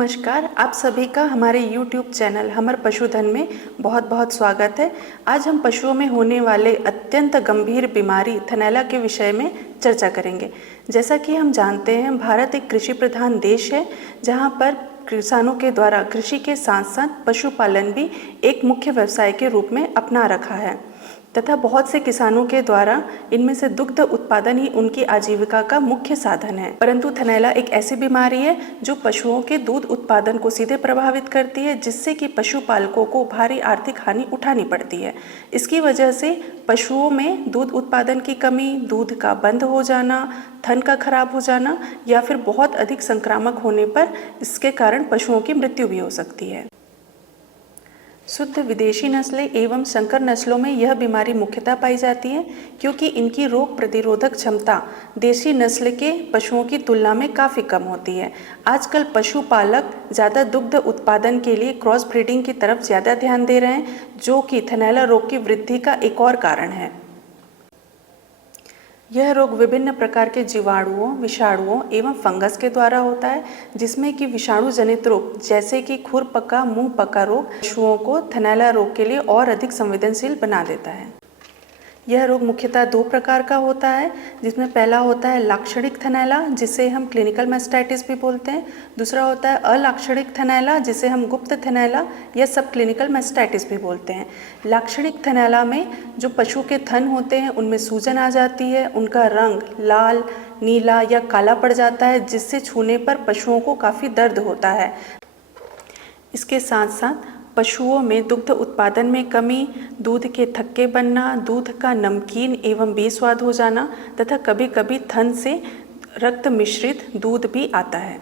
नमस्कार, आप सभी का हमारे YouTube चैनल हमर पशुधन में बहुत बहुत स्वागत है। आज हम पशुओं में होने वाले अत्यंत गंभीर बीमारी थनैला के विषय में चर्चा करेंगे। जैसा कि हम जानते हैं, भारत एक कृषि प्रधान देश है, जहां पर किसानों के द्वारा कृषि के साथ साथ पशुपालन भी एक मुख्य व्यवसाय के रूप में अपना रखा है तथा बहुत से किसानों के द्वारा इनमें से दुग्ध उत्पादन ही उनकी आजीविका का मुख्य साधन है। परंतु थनैला एक ऐसी बीमारी है जो पशुओं के दूध उत्पादन को सीधे प्रभावित करती है, जिससे कि पशुपालकों को भारी आर्थिक हानि उठानी पड़ती है। इसकी वजह से पशुओं में दूध उत्पादन की कमी, दूध का बंद हो जाना, थन का खराब हो जाना या फिर बहुत अधिक संक्रामक होने पर इसके कारण पशुओं की मृत्यु भी हो सकती है। शुद्ध विदेशी नस्लें एवं संकर नस्लों में यह बीमारी मुख्यतः पाई जाती है, क्योंकि इनकी रोग प्रतिरोधक क्षमता देशी नस्ल के पशुओं की तुलना में काफ़ी कम होती है। आजकल पशुपालक ज़्यादा दुग्ध उत्पादन के लिए क्रॉस ब्रीडिंग की तरफ ज़्यादा ध्यान दे रहे हैं, जो कि थनैला रोग की वृद्धि का एक और कारण है। यह रोग विभिन्न प्रकार के जीवाणुओं, विषाणुओं एवं फंगस के द्वारा होता है, जिसमें कि विषाणु जनित रोग जैसे कि खुरपका, मुंह पका रोग पशुओं को थनैला रोग के लिए और अधिक संवेदनशील बना देता है। यह रोग मुख्यतः दो प्रकार का होता है, जिसमें पहला होता है लाक्षणिक थनैला, जिसे हम क्लिनिकल मैस्टाइटिस भी बोलते हैं। दूसरा होता है अलाक्षणिक थनैला, जिसे हम गुप्त थनैला या सब क्लिनिकल मैस्टाइटिस भी बोलते हैं। लाक्षणिक थनैला में जो पशु के थन होते हैं उनमें सूजन आ जाती है, उनका रंग लाल, नीला या काला पड़ जाता है, जिससे छूने पर पशुओं को काफ़ी दर्द होता है। इसके साथ साथ पशुओं में दुग्ध उत्पादन में कमी, दूध के थक्के बनना, दूध का नमकीन एवं बेस्वाद हो जाना तथा कभी कभी थन से रक्त मिश्रित दूध भी आता है।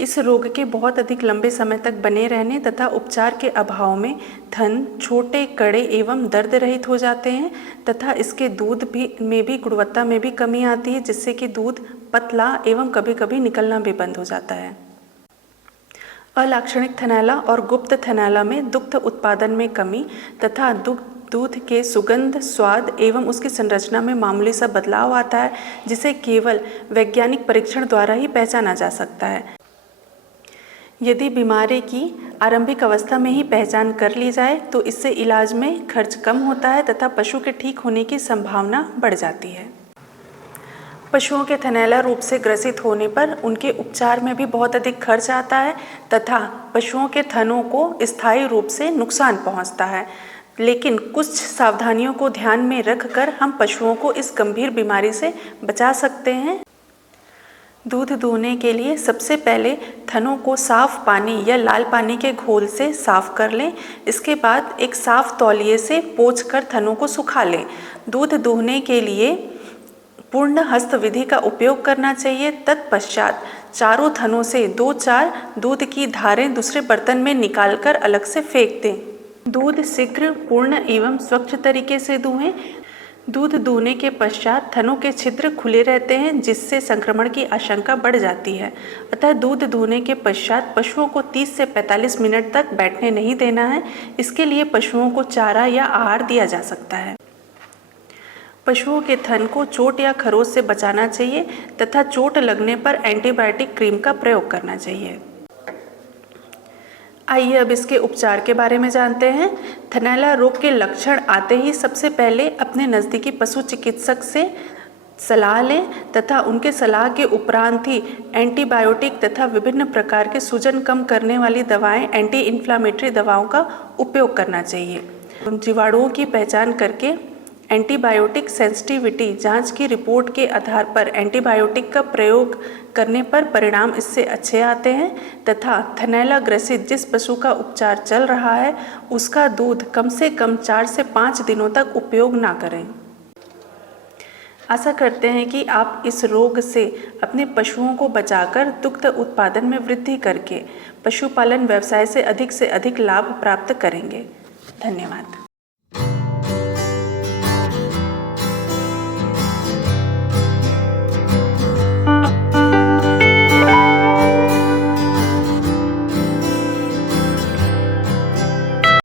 इस रोग के बहुत अधिक लंबे समय तक बने रहने तथा उपचार के अभाव में थन छोटे, कड़े एवं दर्द रहित हो जाते हैं तथा इसके दूध में भी गुणवत्ता में भी कमी आती है, जिससे कि दूध पतला एवं कभी कभी निकलना भी बंद हो जाता है। अलाक्षणिक थनैला और गुप्त थनैला में दुग्ध उत्पादन में कमी तथा दूध के सुगंध, स्वाद एवं उसकी संरचना में मामूली सा बदलाव आता है, जिसे केवल वैज्ञानिक परीक्षण द्वारा ही पहचाना जा सकता है। यदि बीमारी की आरंभिक अवस्था में ही पहचान कर ली जाए तो इससे इलाज में खर्च कम होता है तथा पशु के ठीक होने की संभावना बढ़ जाती है। पशुओं के थनैला रोग से ग्रसित होने पर उनके उपचार में भी बहुत अधिक खर्च आता है तथा पशुओं के थनों को स्थायी रूप से नुकसान पहुंचता है। लेकिन कुछ सावधानियों को ध्यान में रखकर हम पशुओं को इस गंभीर बीमारी से बचा सकते हैं। दूध दूहने के लिए सबसे पहले थनों को साफ पानी या लाल पानी के घोल से साफ कर लें। इसके बाद एक साफ तौलिए से पोंछकर थनों को सुखा लें। दूध दूहने के लिए पूर्ण हस्त विधि का उपयोग करना चाहिए। तत्पश्चात चारों थनों से 2-4 दूध की धारें दूसरे बर्तन में निकालकर अलग से फेंक दें। दूध शीघ्र, पूर्ण एवं स्वच्छ तरीके से दूहें। दूध दूहने के पश्चात थनों के छिद्र खुले रहते हैं, जिससे संक्रमण की आशंका बढ़ जाती है। अतः दूध दूहने के पश्चात पशुओं को 30 से 45 मिनट तक बैठने नहीं देना है। इसके लिए पशुओं को चारा या आहार दिया जा सकता है। पशुओं के थन को चोट या खरोच से बचाना चाहिए तथा चोट लगने पर एंटीबायोटिक क्रीम का प्रयोग करना चाहिए। आइए अब इसके उपचार के बारे में जानते हैं। थनैला रोग के लक्षण आते ही सबसे पहले अपने नज़दीकी पशु चिकित्सक से सलाह लें तथा उनके सलाह के उपरांत ही एंटीबायोटिक तथा विभिन्न प्रकार के सूजन कम करने वाली दवाएं, एंटी इन्फ्लामेटरी दवाओं का उपयोग करना चाहिए। जीवाणुओं की पहचान करके एंटीबायोटिक सेंसिटिविटी जांच की रिपोर्ट के आधार पर एंटीबायोटिक का प्रयोग करने पर परिणाम इससे अच्छे आते हैं तथा थनैला ग्रसित जिस पशु का उपचार चल रहा है उसका दूध कम से कम 4 से 5 दिनों तक उपयोग ना करें। आशा करते हैं कि आप इस रोग से अपने पशुओं को बचाकर दुग्ध उत्पादन में वृद्धि करके पशुपालन व्यवसाय से अधिक लाभ प्राप्त करेंगे। धन्यवाद।